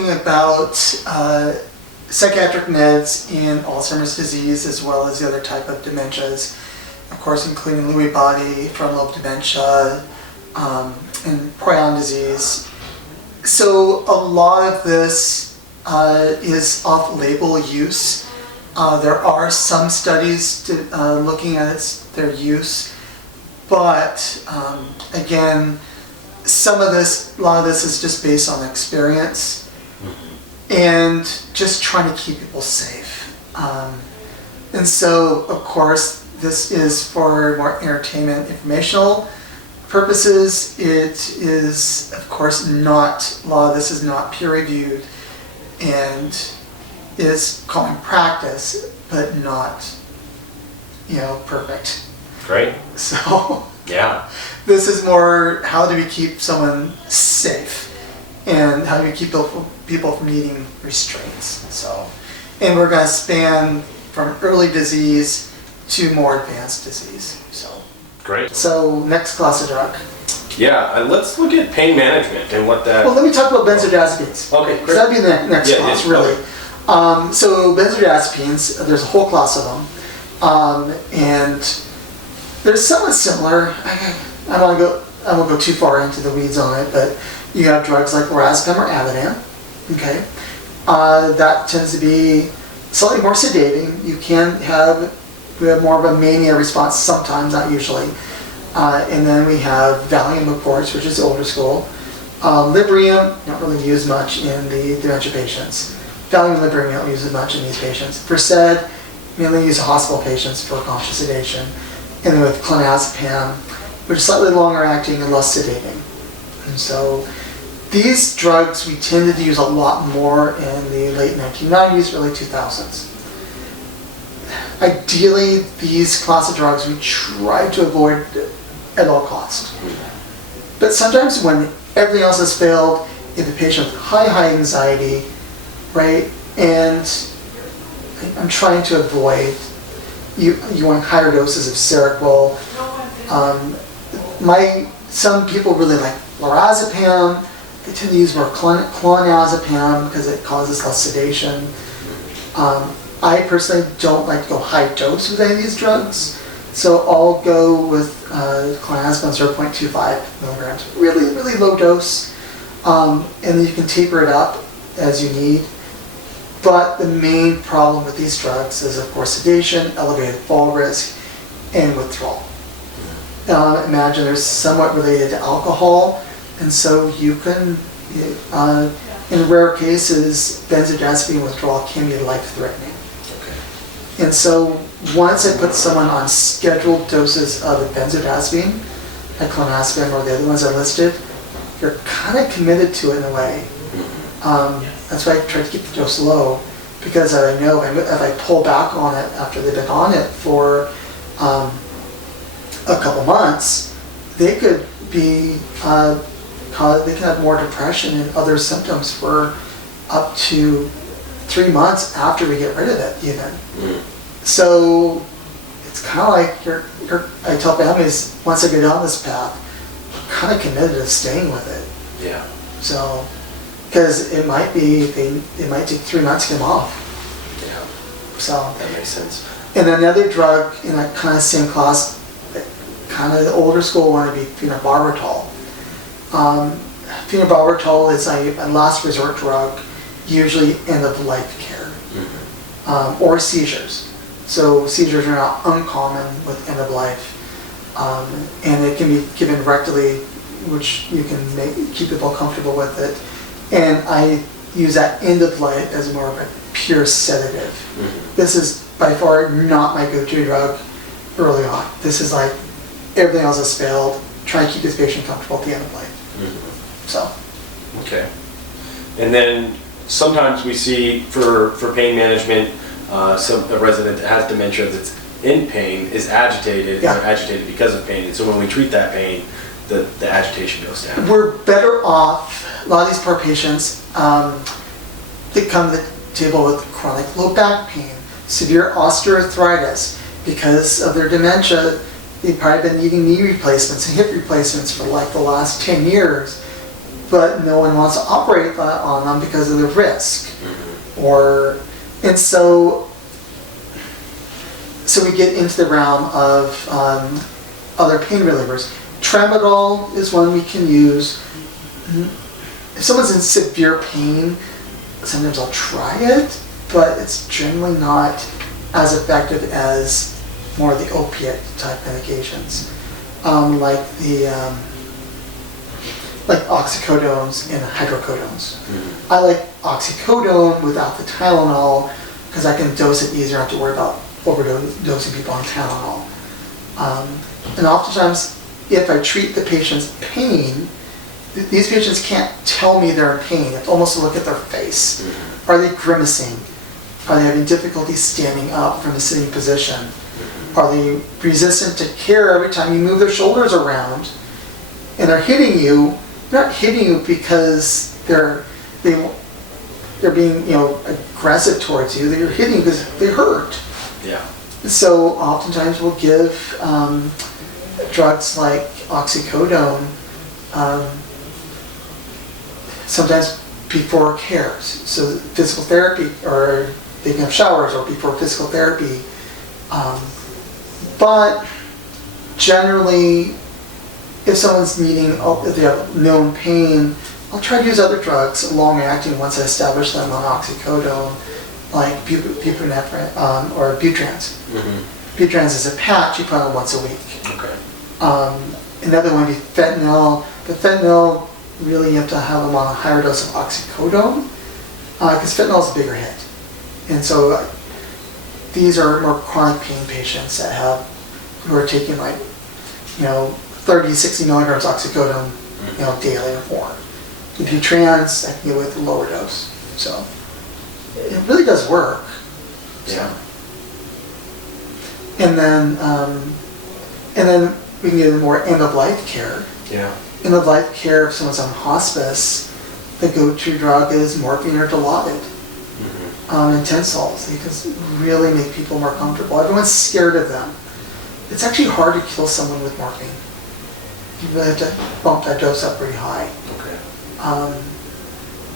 talking about psychiatric meds in Alzheimer's disease as well as the other type of dementias, of course including Lewy body, frontal lobe dementia, and prion disease. So a lot of this is off-label use. There are some studies looking at their use, but again, a lot of this is just based on experience and just trying to keep people safe. And so, of course, this is for more entertainment, informational purposes. It is, of course, a lot of this is not peer-reviewed and is common practice, but not, perfect. Great. So, yeah. This is more, how do we keep someone safe? And how do we keep people from needing restraints? So, and we're going to span from early disease to more advanced disease. So, great. So, next class of drug. Yeah, let's look at pain management and what that... Well, let me talk about benzodiazepines. Okay, great. So that'd be the next class, really. Okay. So benzodiazepines, there's a whole class of them. And they're somewhat similar. I won't go too far into the weeds on it, but you have drugs like lorazepam or Ativan. Okay, that tends to be slightly more sedating. We have more of a mania response sometimes, not usually. And then we have Valium, of course, which is the older school. Librium, not really used much in the dementia patients. Valium and Librium don't use as much in these patients. Versed, mainly used in hospital patients for conscious sedation. And then with clonazepam, which is slightly longer acting and less sedating. And so these drugs we tended to use a lot more in the late 1990s, early 2000s. Ideally, these class of drugs we try to avoid at all costs. But sometimes when everything else has failed, you have a patient with high anxiety, right? And I'm trying to avoid, you want higher doses of Seroquel. Some people really like lorazepam. They tend to use more clonazepam because it causes less sedation. I personally don't like to go high dose with any of these drugs, so I'll go with clonazepam 0.25 milligrams, really, really low dose, and then you can taper it up as you need. But the main problem with these drugs is, of course, sedation, elevated fall risk, and withdrawal. Imagine they're somewhat related to alcohol, and so you can, in rare cases, benzodiazepine withdrawal can be life-threatening. Okay. And so once I put someone on scheduled doses of a benzodiazepine, like clonazepam or the other ones I listed, you're kind of committed to it in a way. That's why I try to keep the dose low, because I know if I pull back on it after they've been on it for a couple months, they could be they can have more depression and other symptoms for up to 3 months after we get rid of it, even. So it's kind of like I tell families, once I go down this path, I'm kind of committed to staying with it. Yeah. So, because it might take 3 months to get them off. Yeah. So that makes sense. And another drug in that kind of same class, kind of the older school one, would be phenobarbital. Phenobarbital is a last resort drug, usually end of life care, or seizures. So seizures are not uncommon with end of life, and it can be given rectally, which you can keep people comfortable with it. And I use that end of life as more of a pure sedative. This is by far not my go-to drug early on. This is like everything else has failed. Try and keep this patient comfortable at the end of life. So. Okay. And then sometimes we see for pain management, a resident that has dementia that's in pain is agitated, agitated because of pain. And so when we treat that pain, the agitation goes down. We're better off. A lot of these poor patients, they come to the table with chronic low back pain, severe osteoarthritis. Because of their dementia, they've probably been needing knee replacements and hip replacements for like the last 10 years. but no one wants to operate on them because of the risk. And so we get into the realm of other pain relievers. Tramadol is one we can use. If someone's in severe pain, sometimes I'll try it, but it's generally not as effective as more of the opiate type medications, like oxycodones and hydrocodones. I like oxycodone without the Tylenol because I can dose it easier. I don't have to worry about overdosing people on Tylenol. And oftentimes, if I treat the patient's pain, these patients can't tell me they're in pain. I have to almost look at their face. Are they grimacing? Are they having difficulty standing up from a sitting position? Are they resistant to care every time you move their shoulders around? And they're hitting you. They're not hitting you because they're being aggressive towards you. They're hitting you because they hurt. Yeah. So oftentimes we'll give drugs like oxycodone sometimes before care. So physical therapy, or they can have showers or before physical therapy. But generally, if someone's if they have known pain, I'll try to use other drugs, long-acting, once I establish them on oxycodone, like buprenorphine or Butrans. Butrans is a patch you put on once a week. Okay. Another one would be fentanyl. But fentanyl, really you have to have them on a higher dose of oxycodone, because fentanyl is a bigger hit. And so these are more chronic pain patients who are taking 30, 60 milligrams oxycodone, daily or more. With Butrans, I can get with a lower dose. So it really does work. Yeah. And then we can get into more end-of-life care. Yeah. End-of-life care, if someone's on hospice, the go-to drug is morphine or Dilaudid. And tensols. They can really make people more comfortable. Everyone's scared of them. It's actually hard to kill someone with morphine. You really have to bump that dose up pretty high. Okay.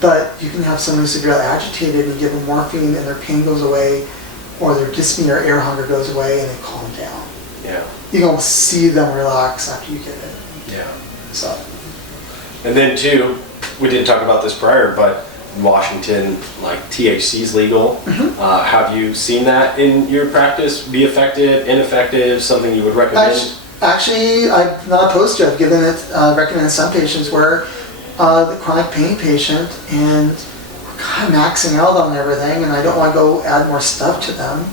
But you can have someone who's severely agitated and give them morphine and their pain goes away, or their dyspnea or air hunger goes away, and they calm down. Yeah. You can almost see them relax after you get it. Yeah. So. And then too, we didn't talk about this prior, but in Washington, like THC is legal. Have you seen that in your practice be effective, ineffective, something you would recommend? Actually, I'm not opposed to it. I've given it, recommended some patients where the chronic pain patient and we're kind of maxing out on everything, and I don't want to go add more stuff to them,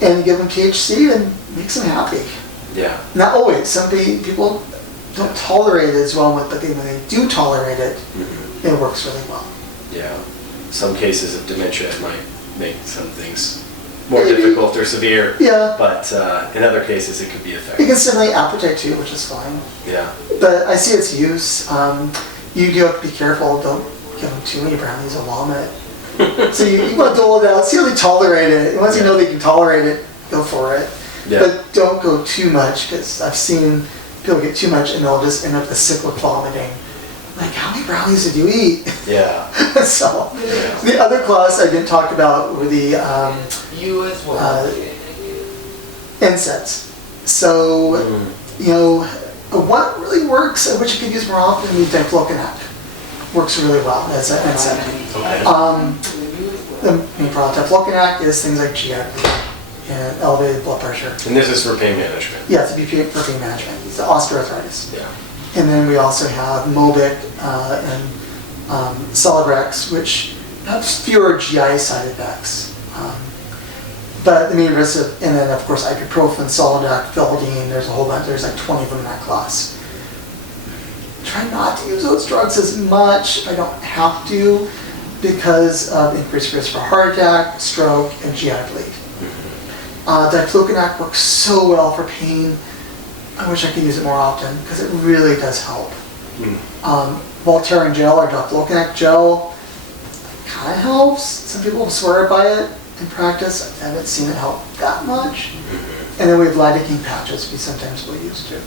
and give them THC and makes them happy. Yeah. Not always. Some people don't tolerate it as well, but when they do tolerate it, it works really well. Yeah. Some cases of dementia, it might make some things more difficult or severe. Yeah. But in other cases, it could be effective. It can stimulate appetite too, which is fine. Yeah. But I see its use. You do have to be careful. Don't give them too many brownies or vomit. So you want to dole it out. See how they tolerate it. And once you know they can tolerate it, go for it. Yeah. But don't go too much, because I've seen people get too much and they'll just end up with cyclic vomiting. Like, how many brownies did you eat? Yeah. So, the other class I didn't talk about were the You as well. NSAIDs. So, what really works, which you could use more often, is diflucanac. Works really well as an NSAID. Okay. The main product of diflucanac is things like GI and elevated blood pressure. And this is for pain management. Yeah, it's for pain management. It's the osteoarthritis. Yeah. And then we also have Mobic and Celebrex, which have fewer GI side effects. But the main risk and then of course ibuprofen, Solodac, Velodine, there's a whole bunch, there's like 20 of them in that class. Try not to use those drugs as much if I don't have to, because of increased risk for heart attack, stroke, and GI bleed. Diflucanac works so well for pain. I wish I could use it more often, because it really does help. Voltaren gel or diflucanac gel kind of helps. Some people swear by it in practice. I haven't seen it help that much. And then we have lidocaine patches we sometimes will use too.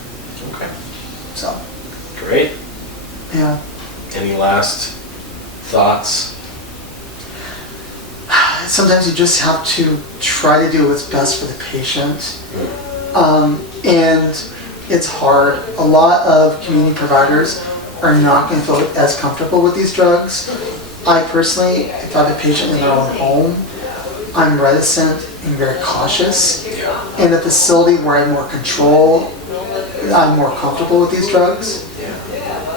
Okay. So. Great. Yeah. Any last thoughts? Sometimes you just have to try to do what's best for the patient. And it's hard. A lot of community providers are not going to feel as comfortable with these drugs. I personally, if I have a patient in their own home, I'm reticent and very cautious. In a facility where I have more control, I'm more comfortable with these drugs.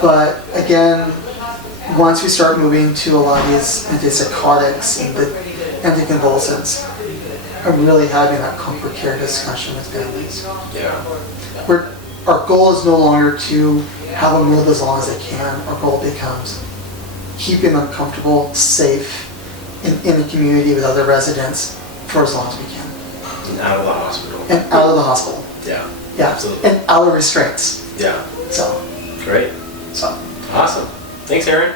But again, once we start moving to a lot of these antipsychotics and the anticonvulsants, I'm really having that comfort care discussion with families. Our goal is no longer to have them live as long as they can. Our goal becomes keeping them comfortable, safe, in the community with other residents for as long as we can. And out of the hospital. And out of the hospital. Yeah. Yeah. Absolutely. And out of restraints. Yeah. So. Great. So. Awesome. Thanks, Aaron.